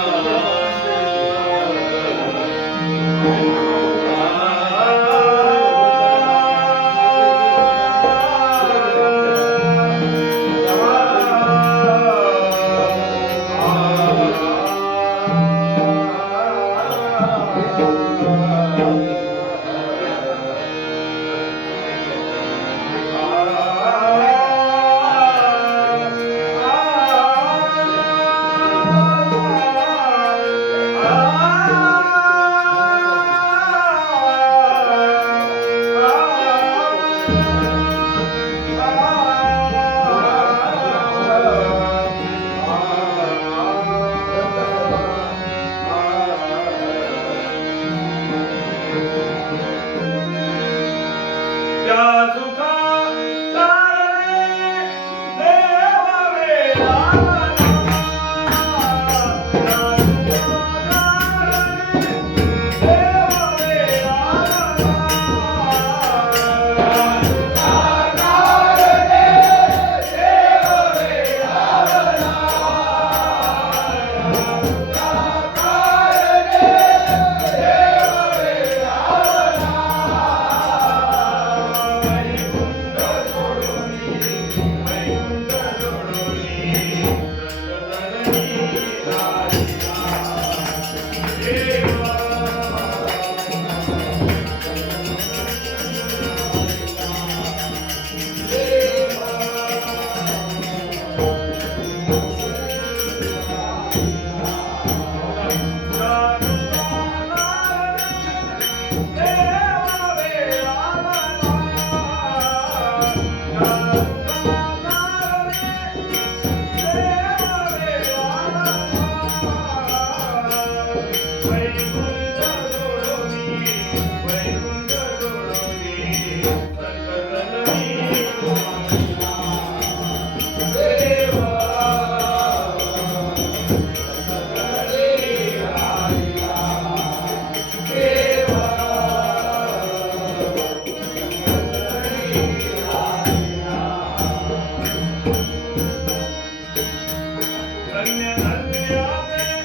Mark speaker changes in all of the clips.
Speaker 1: Allah. God. minha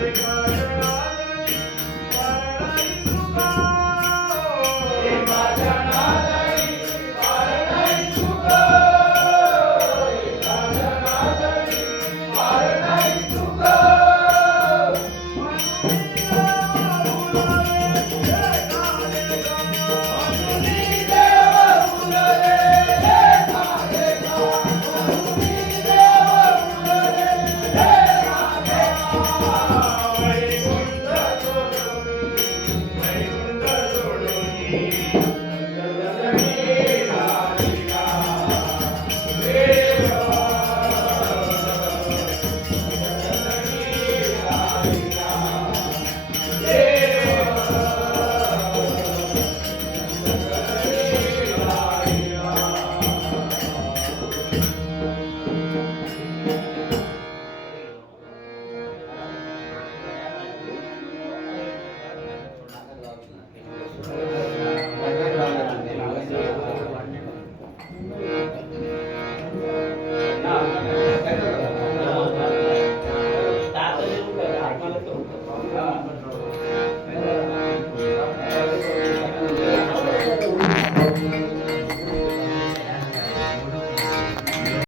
Speaker 1: Hare Hare.